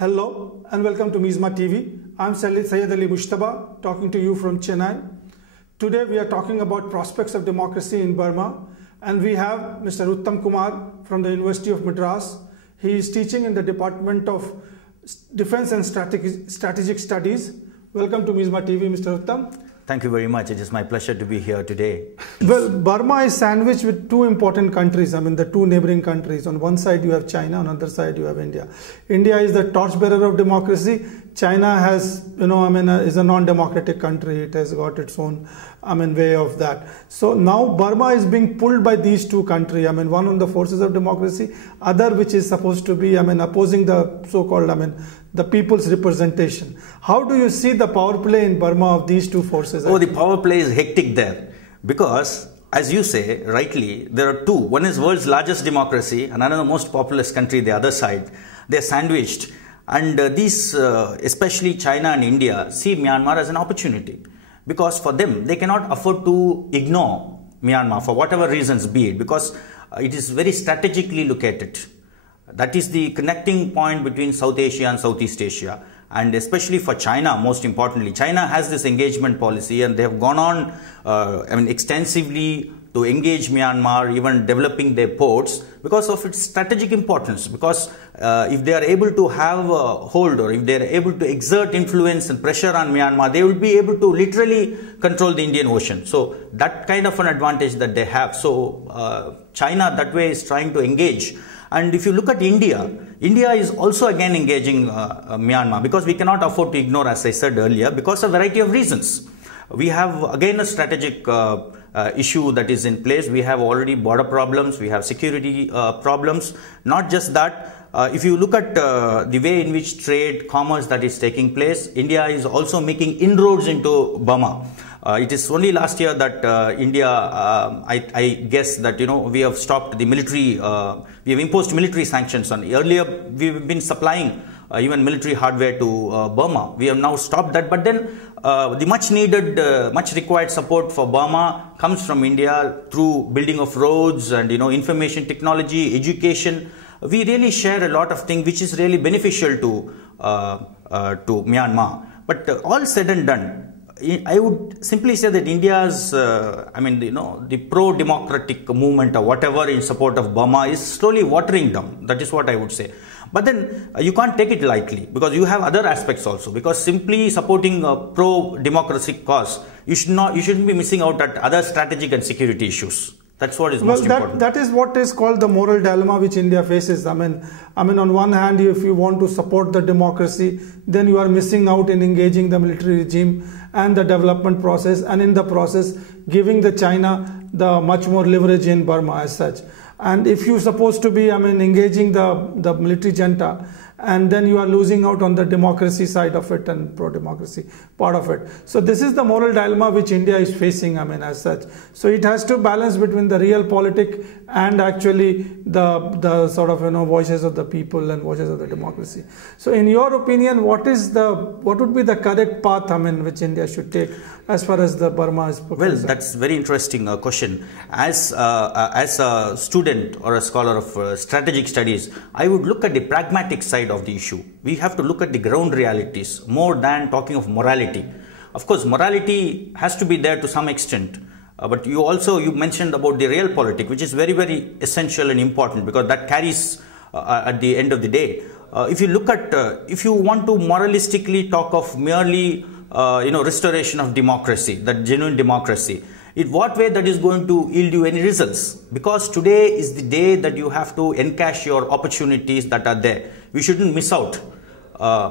Hello and welcome to MizzimaTV. I'm Syed Ali Mujtaba talking to you from Chennai. Today we are talking about prospects of democracy in Burma, and we have Mr. Uttam Kumar from the University of Madras. He is teaching in the Department of Defense and Strategic Studies. Welcome to MizzimaTV, Mr. Uttam. Thank you very much. It is my pleasure to be here today. Well, Burma is sandwiched with two important countries. The two neighboring countries. On one side you have China, on the other side you have India. India is the torchbearer of democracy. China has, is a non-democratic country. It has got its own, way of that. So now Burma is being pulled by these two countries. One on the forces of democracy, other which is supposed to be, opposing the so-called, the people's representation. How do you see the power play in Burma of these two forces? Oh, the power play is hectic there because, as you say rightly, there are two. One is world's largest democracy and another most populous country, the other side. They are sandwiched. And these, especially China and India, see Myanmar as an opportunity. Because for them, they cannot afford to ignore Myanmar for whatever reasons be it. Because it is very strategically located. That is the connecting point between South Asia and Southeast Asia. And especially for China, most importantly, China has this engagement policy and they have gone on extensively to engage Myanmar, even developing their ports because of its strategic importance. Because if they are able to have a hold, or if they are able to exert influence and pressure on Myanmar, they will be able to literally control the Indian Ocean. So that kind of an advantage that they have. So China that way is trying to engage. And if you look at India, India is also again engaging Myanmar because we cannot afford to ignore, as I said earlier, because of a variety of reasons. We have again a strategic issue that is in place. We have already border problems, we have security problems. Not just that, if you look at the way in which trade, commerce that is taking place, India is also making inroads into Burma. It is only last year that India, I guess that, we have stopped the military, we have imposed military sanctions on. Earlier, we've been supplying even military hardware to Burma. We have now stopped that. But then the much needed, much required support for Burma comes from India through building of roads and, information technology, education. We really share a lot of things which is really beneficial to Myanmar. But all said and done, I would simply say that India's, the pro-democratic movement or whatever in support of Burma is slowly watering down. That is what I would say. But then you can't take it lightly because you have other aspects also. Because simply supporting a pro-democracy cause, you shouldn't be missing out at other strategic and security issues. That's what is most important. That is what is called the moral dilemma which India faces. On one hand, if you want to support the democracy, then you are missing out in engaging the military regime and the development process, and in the process giving the China the much more leverage in Burma as such. And if you are supposed to be engaging the military junta, and then you are losing out on the democracy side of it and pro-democracy part of it. So this is the moral dilemma which India is facing, as such. So it has to balance between the real politic and actually the sort of, voices of the people and voices of the democracy. So in your opinion, what would be the correct path, which India should take as far as the Burma is concerned? Well, that's very interesting question. As a student or a scholar of strategic studies, I would look at the pragmatic side of the issue. We have to look at the ground realities more than talking of morality. Of course, morality has to be there to some extent. But you mentioned about the real politic, which is very, very essential and important because that carries at the end of the day. If you look at, if you want to moralistically talk of merely, restoration of democracy, that genuine democracy, in what way that is going to yield you any results? Because today is the day that you have to encash your opportunities that are there. We shouldn't miss out.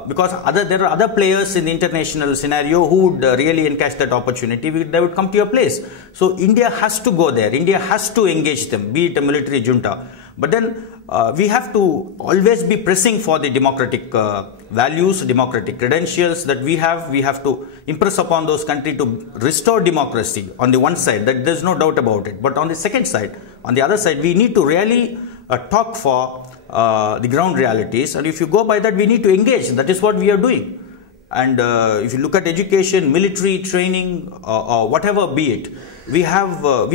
Because there are other players in the international scenario who would really encash that opportunity. They would come to your place. So India has to go there. India has to engage them, be it a military junta. But then we have to always be pressing for the democratic values, democratic credentials that we have. We have to impress upon those countries to restore democracy on the one side. That there's no doubt about it. But on the second side, on the other side, we need to really talk for the ground realities. And if you go by that, we need to engage. That is what we are doing. And if you look at education, military training, or whatever be it, we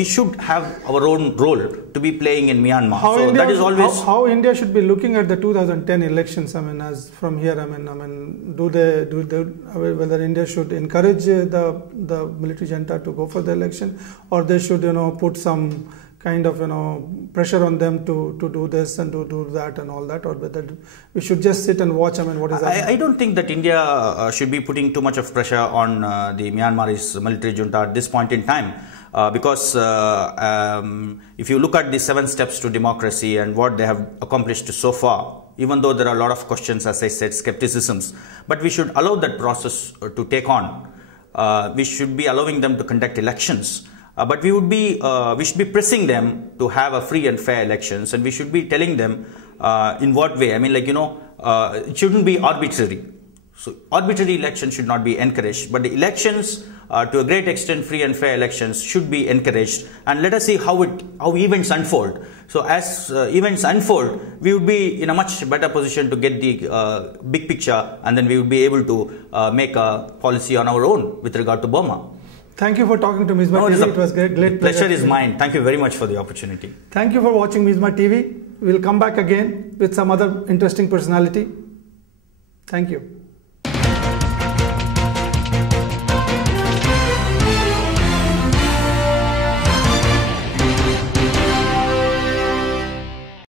should have our own role to be playing in Myanmar. That is always how India should be looking at the 2010 elections. I mean, as from here, I mean, whether India should encourage the military junta to go for the election, or they should put some kind of pressure on them to do this and to do that and all that, or whether we should just sit and watch. I mean, what is that? I don't think that India should be putting too much of pressure on the Myanmar's military junta at this point in time, because if you look at the 7 steps to democracy and what they have accomplished so far, even though there are a lot of questions, as I said, skepticisms, but we should allow that process to take on. We should be allowing them to conduct elections. But we should be pressing them to have a free and fair elections, and we should be telling them in what way. I mean, it shouldn't be arbitrary. So arbitrary elections should not be encouraged, but the elections, to a great extent, free and fair elections should be encouraged. And let us see how events unfold. So as events unfold, we would be in a much better position to get the big picture, and then we would be able to make a policy on our own with regard to Burma. Thank you for talking to MizzimaTV. It was great pleasure is mine. Thank you very much for the opportunity. Thank you for watching MizzimaTV. We'll come back again with some other interesting personality. Thank you.